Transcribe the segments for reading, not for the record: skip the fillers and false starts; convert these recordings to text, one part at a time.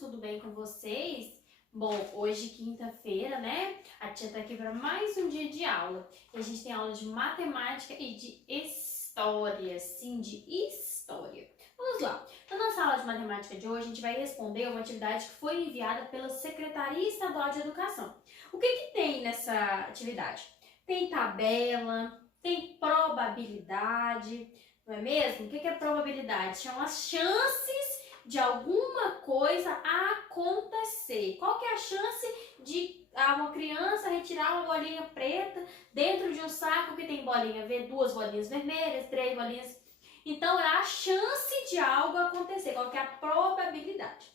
tudo bem com vocês? Bom, hoje quinta-feira, né? A tia tá aqui para mais um dia de aula. E a gente tem aula de matemática e de história, sim, de história. Vamos lá. Na nossa aula de matemática de hoje, a gente vai responder uma atividade que foi enviada pela Secretaria Estadual de Educação. O que tem nessa atividade? Tem tabela, tem probabilidade, não é mesmo? O que é probabilidade? São as chances de alguma coisa acontecer. Qual que é a chance de uma criança retirar uma bolinha preta dentro de um saco que tem bolinha, duas bolinhas vermelhas, três bolinhas? Então, é a chance de algo acontecer. Qual que é a probabilidade?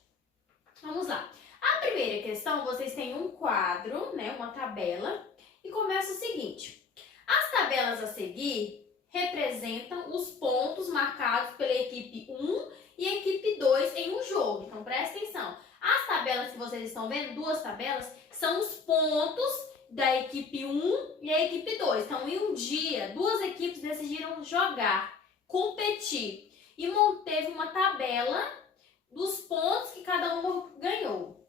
Vamos lá. A primeira questão, vocês têm um quadro, né, uma tabela, e começa o seguinte. As tabelas a seguir representam os pontos marcados pela equipe 1 e equipe 2 em um jogo. Então, presta atenção. As tabelas que vocês estão vendo, duas tabelas, são os pontos da equipe 1 e a equipe 2. Então, em um dia, duas equipes decidiram jogar, competir. E teve uma tabela dos pontos que cada uma ganhou.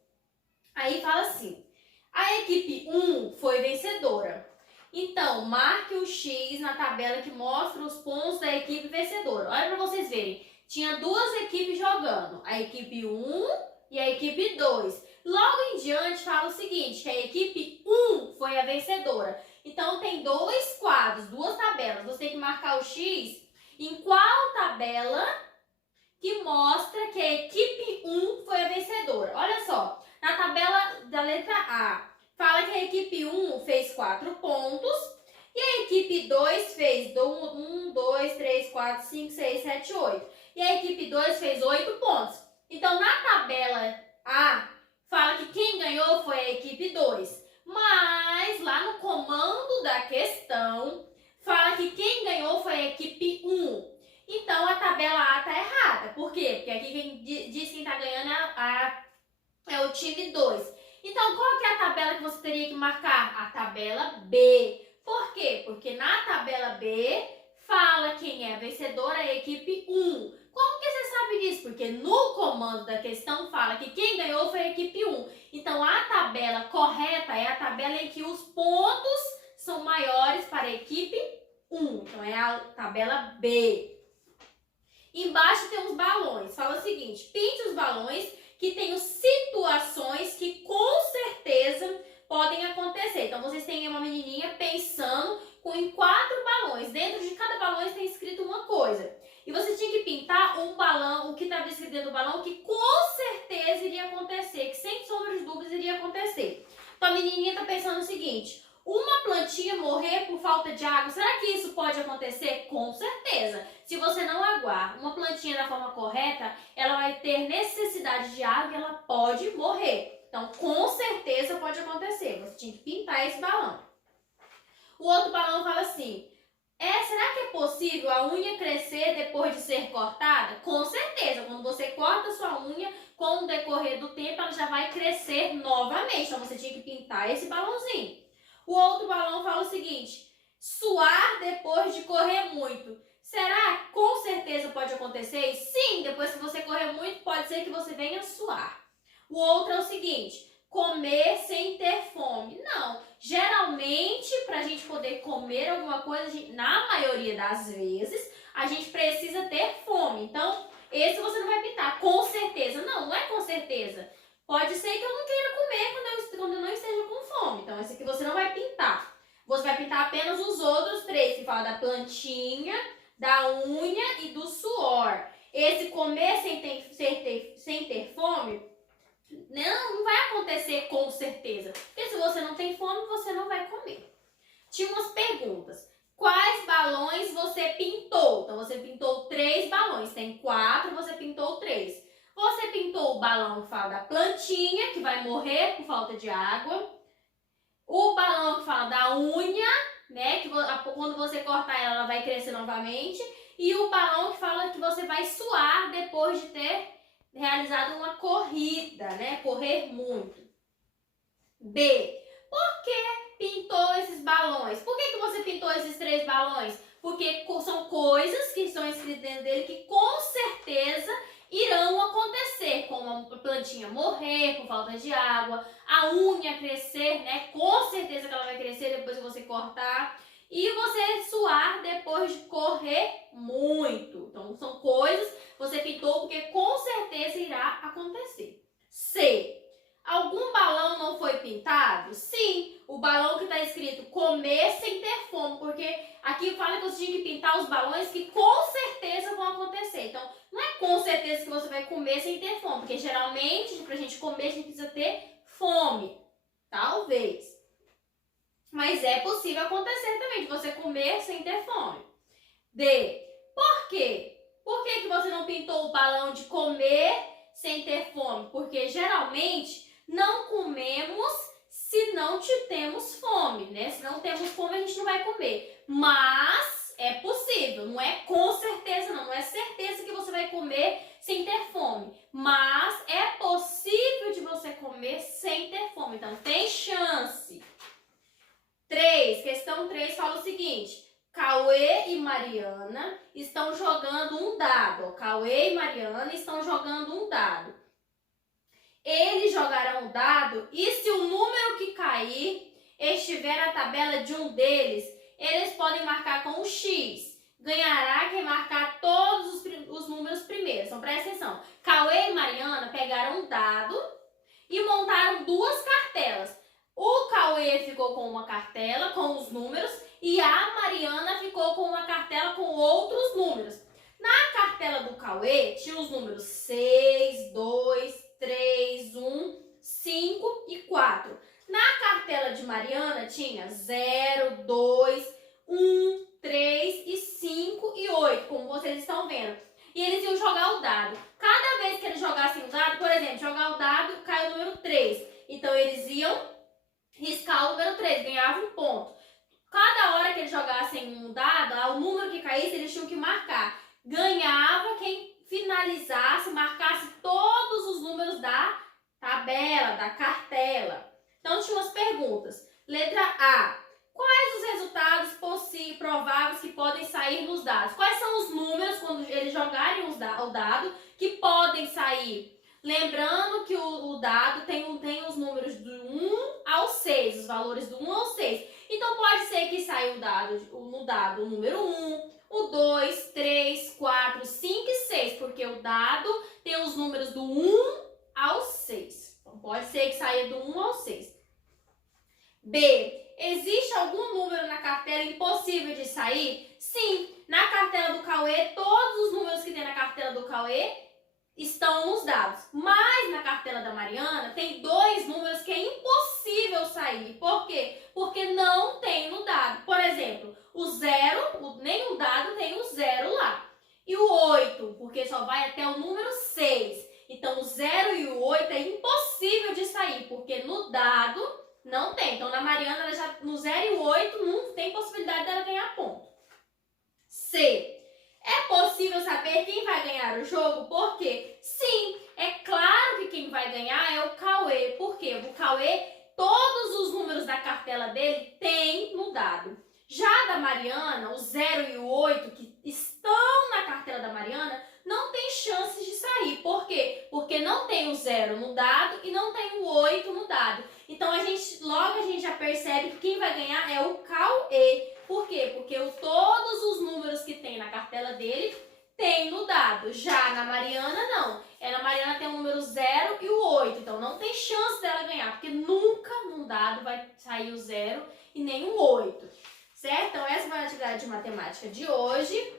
Aí fala assim, a equipe 1 foi vencedora. Então, marque o X na tabela que mostra os pontos da equipe vencedora. Olha para vocês verem. Tinha duas equipes jogando, a equipe 1 e a equipe 2. Logo em diante fala o seguinte, que a equipe 1 foi a vencedora. Então, tem dois quadros, duas tabelas. Você tem que marcar o X em qual tabela que mostra que a equipe 1 foi a vencedora. Olha só, na tabela da letra A, fala que a equipe 1 fez 4 pontos e a equipe 2 fez 1, 2, 3, 4, 5, 6, 7, 8. E a equipe 2 fez 8 pontos. Então, na tabela A, fala que quem ganhou foi a equipe 2. Mas, lá no comando da questão, fala que quem ganhou foi a equipe 1. Então, a tabela A está errada. Por quê? Porque aqui quem diz quem está ganhando é o time 2. Então, qual que é a tabela que você teria que marcar? A tabela B. Por quê? Porque na tabela B fala quem é a vencedora, a equipe 1. Como que você sabe disso? Porque no comando da questão fala que quem ganhou foi a equipe 1. Então, a tabela correta é a tabela em que os pontos são maiores para a equipe 1. Então, é a tabela B. Embaixo tem os balões. Fala o seguinte, pinte os balões que tem situações que com certeza podem acontecer. Então, vocês têm uma menininha pensando em 4 balões. Dentro de cada balão tem escrito uma coisa. E você tinha que pintar um balão, o que estava escrito dentro do balão, que com certeza iria acontecer, que sem sombra de dúvidas iria acontecer. Então, a menininha está pensando o seguinte, uma plantinha morrer por falta de água, será que isso pode acontecer? Com certeza. Se você não aguar uma plantinha da forma correta, ela vai ter necessidade de água e ela pode morrer. Então, com certeza pode acontecer. Você tinha que pintar esse balão. O outro balão fala assim, será que é possível a unha crescer depois de ser cortada? Com certeza. Quando você corta a sua unha, com o decorrer do tempo, ela já vai crescer novamente. Então, você tinha que pintar esse balãozinho. O outro balão fala o seguinte, suar depois de correr muito. Será? Com certeza pode acontecer? E sim, depois que você correr muito, pode ser que você venha suar. O outro é o seguinte, comer sem ter fome. Não, geralmente, para a gente poder comer alguma coisa, na maioria das vezes, a gente precisa ter fome. Então, esse você não vai pintar, com certeza. Não é com certeza. Pode ser que eu não queira comer quando eu não esteja com fome. Então, esse aqui você não vai pintar. Você vai pintar apenas os outros 3, que fala da plantinha, da unha e do suor. Esse comer sem ter fome, não vai acontecer com certeza. Porque se você não tem fome, você não vai comer. Tinha umas perguntas. Quais balões você pintou? Então, você pintou 3 balões. Tem 4, você pintou 3. Você pintou o balão que fala da plantinha, que vai morrer por falta de água. O balão que fala da unha, né, que quando você cortar ela, ela vai crescer novamente. E o balão que fala que você vai suar depois de ter realizado uma corrida, né, correr muito. B. Por que pintou esses balões? Por que você pintou esses 3 balões? Porque são coisas que estão escritas dentro dele que com certeza irão acontecer, como a plantinha morrer por falta de água, a unha crescer, né? Com certeza que ela vai crescer depois que você cortar. E você suar depois de correr muito. Então, são coisas que você pintou porque com certeza irá acontecer. C. Algum balão não foi pintado? Sim, o balão que está escrito comer sem ter fome, porque aqui fala que você tinha que pintar os balões que com certeza vão acontecer. Então, não é com certeza que você vai comer sem ter fome, porque geralmente, pra gente comer, a gente precisa ter fome. Talvez. Mas é possível acontecer também, de você comer sem ter fome. D. Por quê? Por que você não pintou o balão de comer sem ter fome? Porque geralmente não comemos se não temos fome, né? Se não temos fome, a gente não vai comer. Mas é possível, não é com certeza não. Não é certeza que você vai comer sem ter fome. Mas é possível de você comer sem ter fome. Então tem chance. 3, questão 3 fala o seguinte: Cauê e Mariana estão jogando um dado. Cauê e Mariana estão jogando um dado. Eles jogarão o dado e se o número que cair estiver na tabela de um deles, eles podem marcar com um X. Ganhará quem marcar todos os números primeiros. Então presta atenção. Cauê e Mariana pegaram um dado e montaram duas cartelas. O Cauê ficou com uma cartela com os números e a Mariana ficou com uma cartela com outros números. Na cartela do Cauê tinha os números 6, 2, 3, 1, 5 e 4. Na cartela de Mariana tinha 0, 2, 1, 3 e 5 e 8, como vocês estão vendo. E eles iam jogar o dado. Cada vez que eles jogassem o dado, por exemplo, jogar o dado, cai o número 3. Então eles iam riscar o número 3, ganhava um ponto. Cada hora que eles jogassem um dado, o número que caísse, eles tinham que marcar. Ganhava quem finalizasse, marcasse todos os números da tabela, da cartela. Então, tinha umas perguntas. Letra A. Quais os resultados prováveis que podem sair nos dados? Quais são os números, quando eles jogarem o dado, que podem sair? Lembrando que o dado tem os números do 1 ao 6, os valores do 1 ao 6. Então, pode ser que saia no dado o número 1, o 2, 3, 4, 5 e 6, porque o dado tem os números do 1 ao 6. Então, pode ser que saia do 1 ao 6. B. Existe algum número na cartela impossível de sair? Sim, na cartela do Cauê, todos os números que tem na cartela do Cauê estão nos dados. Mas na cartela da Mariana tem dois números que é impossível sair. Por quê? Porque não tem no dado. Por exemplo, o 0, nem o dado tem o 0 lá. E o 8, porque só vai até o número 6. Então, o 0 e o 8 é impossível de sair, porque no dado não tem. Então, na Mariana, no 0 e o 8 não tem possibilidade dela ganhar ponto. C. É possível saber quem vai ganhar o jogo? Por quê? Sim, é claro que quem vai ganhar é o Cauê. Por quê? O Cauê, todos os números da cartela dele tem no dado. Já da Mariana, o 0 e o 8, que estão na cartela da Mariana, não tem chances de sair. Por quê? Porque não tem o 0 no dado e não tem o 8 no dado. Então, logo a gente já percebe que quem vai ganhar é o Cauê. Por quê? Porque todos os números que tem na cartela dele tem no dado. Já na Mariana, não. Na Mariana tem o número 0 e o 8. Então, não tem chance dela ganhar, porque nunca no dado vai sair o 0 e nem o 8. Certo? Então, essa foi a atividade de matemática de hoje.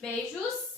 Beijos!